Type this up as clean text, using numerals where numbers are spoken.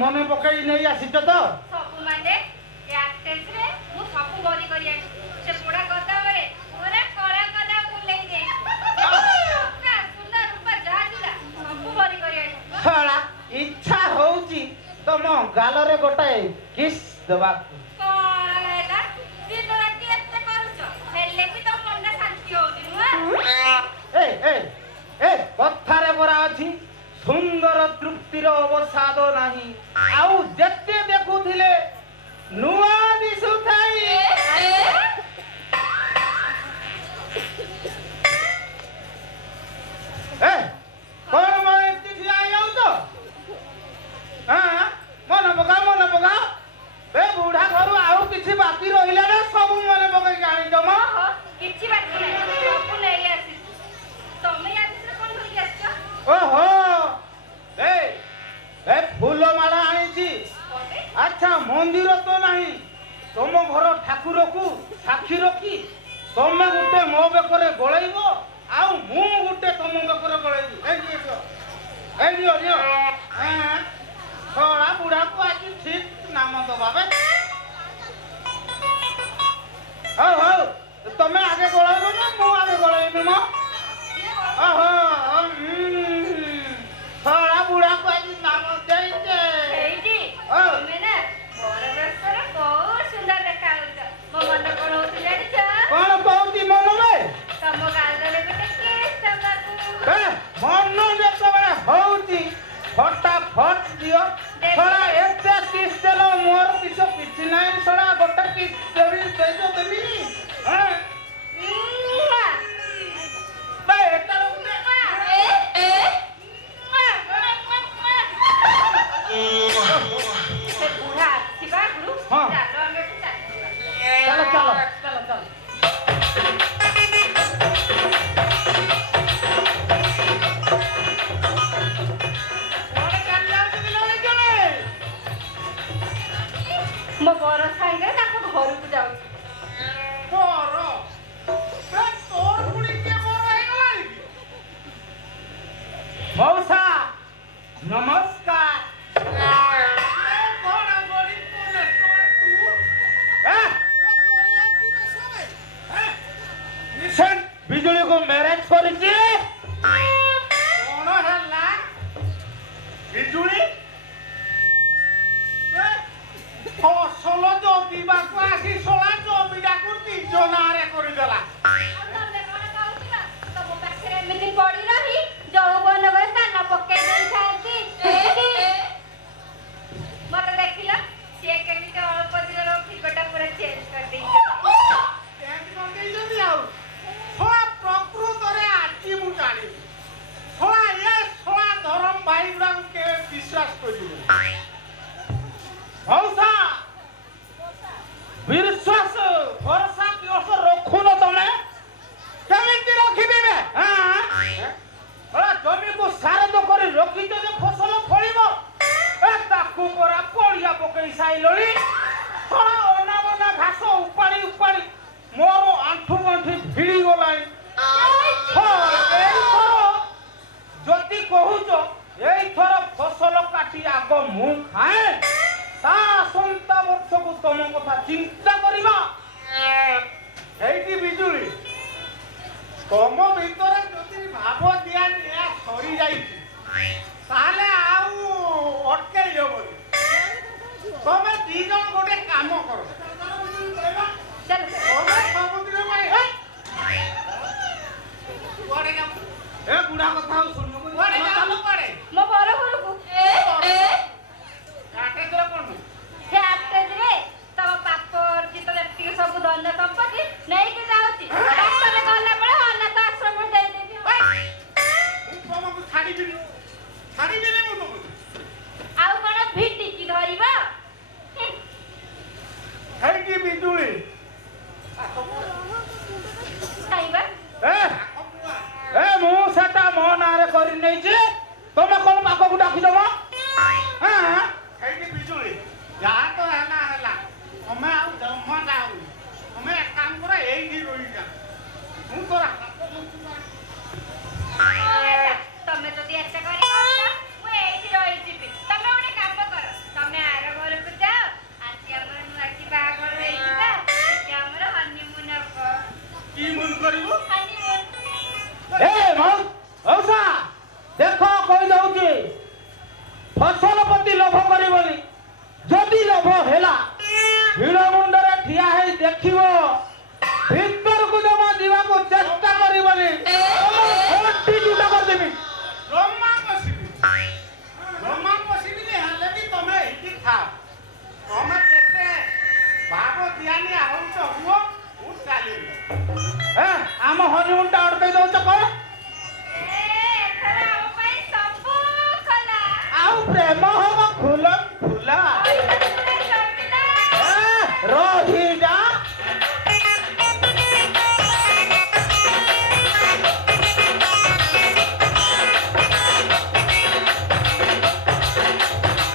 ମନେ ପକେଇ ନେଇ ଆସିଛ ତ? ସବୁ ମାନେ ୟାକ୍ଟେସ୍ ରେ ମୁଁ ସବୁ ବରି କରି ଆଣି ସେ ପୋଡ଼ା ଗଦା ବେଳେ ପୁରା କଳା ଗଦା ବୁଲେଇ ଦେ ସୁନା ରୂପା ଯାହା ଥିଲା ସବୁ ବରି କରି ଆଣି ଶଳା ଇଚ୍ଛା ହଉଛି ତମ ଗାଲରେ ଗୋଟାଏ କିସ୍ ଦେବାକୁ। କଣ ହେଲା ଦିନ ରାତି ଏତେ କରୁଛ ହେଲେ ବି ତମ ମନଟା ଶାନ୍ତି ହଉନି ନୁହଁ? ଏ କଥାରେ ପରା ଅଛି ସୁନ୍ଦର ତୃପ୍ତିର ଅବସାଦ ନାହିଁ ଆଉ ଯେତେ ଦେଖୁଥିଲେ ନୂଆ ଦିଶୁଥାଇ। କଣ ମୋର ଏମିତି ଠିଆ ହେଇଯାଉଛ? ମନେ ପକା ଏ ବୁଢା ଘରୁ ଆଉ କିଛି ବାକି ରହିଲା ନା ସବୁ ମନେ ପକେଇକି ଆଣିଛ ମ? କିଛି ବାକି ନାହିଁ ସବୁ ନେଇ ଆସିଛି ତମେ ୟା ଭିତରେ କଣ ଧରିକି ଆସିଛ? ଓହୋ ଏ ଫୁଲ ମାଳ ଆଣିଛି। ଆଚ୍ଛା ମନ୍ଦିର ତ ନାହିଁ ତମ ଘର ଠାକୁରକୁ ସାକ୍ଷୀ ରଖି ତମେ ଗୋଟେ ମୋ ବେକରେ ଗଳେଇବ ଆଉ ମୁଁ ଗୋଟେ ତମ ବେକରେ ଗଳେଇବି। ଶଳା ବୁଢାକୁ ଆଜି ଠିକ ନାମ ଦବା ବେ। ହଉ ତମେ ଆଗେ ଗଳେଇବ ନା ମୁଁ ଆଗେ ଗଳେଇବି ମ? ଓହୋ ଶଳା ବୁଢାକୁ ଆଜି ନାମ ଦେଇଛେ। ତମେ ନା ବରବେଶରେ ବହୁତ ସୁନ୍ଦର ଦେଖାଯାଉଛ ମୋ ମନ କଣ ହଉଛି ଜାଣିଛ? କଣ କହୁଛି ମନ ବେ? ତମ ଗାଲରେ ଗୋଟେ କିସ୍ ଦବାକୁ। ମନ ଯେତେବେଳେ ହଉଛି ଫଟାଫଟ ଦିଅ। ଶଳା ଏତେ କିସ୍ ଦେଲ ମୋର କିଛି ନାହିଁ। ଶଳା ଗୋଟେ କିସ୍ ଦେବି ଦେବି ବୁଢା ଆସିବା ଆଗରୁ ଚାଲ ଆମେ ଚାଲ। ମୋ ବର ସାଙ୍ଗରେ ତାଙ୍କ ଘରକୁ ଯାଉଛି। ମଉସା ନମସ୍କାର। ବିଜୁଳିକୁ ମ୍ୟାରେଜ କରିଛି। କଣ ହେଲା ବିଜୁଳି? ଫସଲ ଜଗିବାକୁ ଆସି ଶଳା ଜମିଟାକୁ ନିଜ ନାଁରେ କରିଦେଲା। ତମ ପାଖରେ ଏମିତି ପଡି ରହି ଯୌବନର ସ୍ଥାନ ପକେଇ ଦେଇଥାନ୍ତି। ମତେ ଦେଖିଲ ସିଏ କେମିତି ଅଳ୍ପ ଦିନର ଫିଗରଟା ପୁରା ଚେଞ୍ଜ କରିଦେଇଛନ୍ତି। ଆଉ ଶଳା ପ୍ରକୃତରେ ଆଜି ମୁଁ ଜାଣିଲି ଶଳା ଧରମ ଭାଇ ଗୁଡାକୁ କେବେ ବିଶ୍ୱାସ କରିବ? ମଉସା ବିଶ୍ୱାସ ଭରସା କିସ ରଖୁନ ତମେ? କେମିତି ରଖିଦେବେ? ଜମିକୁ ସାରଦ କରି ରଖିଛ ଯେ ଫସଲ ଫଳିବ ତାକୁ ପରା ପଡ଼ିଆ ପକେଇ ସାଇଲଣି। ଅନାବନା ଘାସ ଉପାଡ଼ି ମୋର ଆଣ୍ଠୁ ଗଣ୍ଠି ଭିଡ଼ି ଗଲାଣି। ଏଇଥର ଯଦି କହୁଛ ଏଇଥର ଫସଲ କାଟି ଆଗ ମୁଁ ଖାଏ ତା ଆସନ୍ତା ବର୍ଷକୁ ତମ କଥା ଚିନ୍ତା କରିବା। ହେଇକି ବିଜୁଳି ତମ ଭିତରେ ଯଦି ଭାବ ଦିଆ ସରିଯାଇଛି ତାହେଲେ ଆଉ ଅଟକେଇ ହବନି। ତମେ ଦି ଜଣ ଗୋଟେ କାମ କର। ସବୁଦିନ ଏ ବୁଢା କଥା ଆଉ ଶୁଣିବ ମୋ ବର ଘରକୁ ତମ ପାପ ଅର୍ଜିତ ଯେତିକି ସବୁ ଧନ ସମ୍ପତ୍ତି ନେଇକି ଯାଉଛି। ରାସ୍ତାରେ ଗଲା ବେଳେ ଅନାଥ ଆଶ୍ରମ ଦେଇଦେବି। ତମକୁ ଛାଡ଼ିବିନି ମୁଁ ତମକୁ। ଆଉ କଣ ଭିଟିକି ଧରିବ? ହେଇକି ବିଜୁଳି ମୁଁ ସେଟା ମୋ ନାଁରେ କରି ନେଇଛି। ତମେ କଣ ପାଖକୁ ଡାକିଦବ? ହେଇକି ବିଜୁଳି ଯାହା ତ ହେଲା ତମେ ଆଉ ଜମା ଯାଉନି। ତମେ ଏକ କାମ କର ଏଇଠି ରହିଯା। ମୁଁ ତୋର ତମେ ଯଦି ଏତେ କରି ମୁଁ ଏଇଠି ରହିଯିବି। ତମେ ଗୋଟେ କାମ କର ଦିଆନି ଆହୁରି ତ ହୁଅ ମୁଁ ଚାଲିଲି ଆମ ହରିମୁନଟା ଅଟକେଇ ଦଉଛ କଣ ଏଥର ଆମ ପାଇଁ ସବୁ କଲା ଆଉ ପ୍ରେମ ହବ ଖୁଲ ଖୁଲା କହିଲ ତୁମେ ଜମିଲା ରହି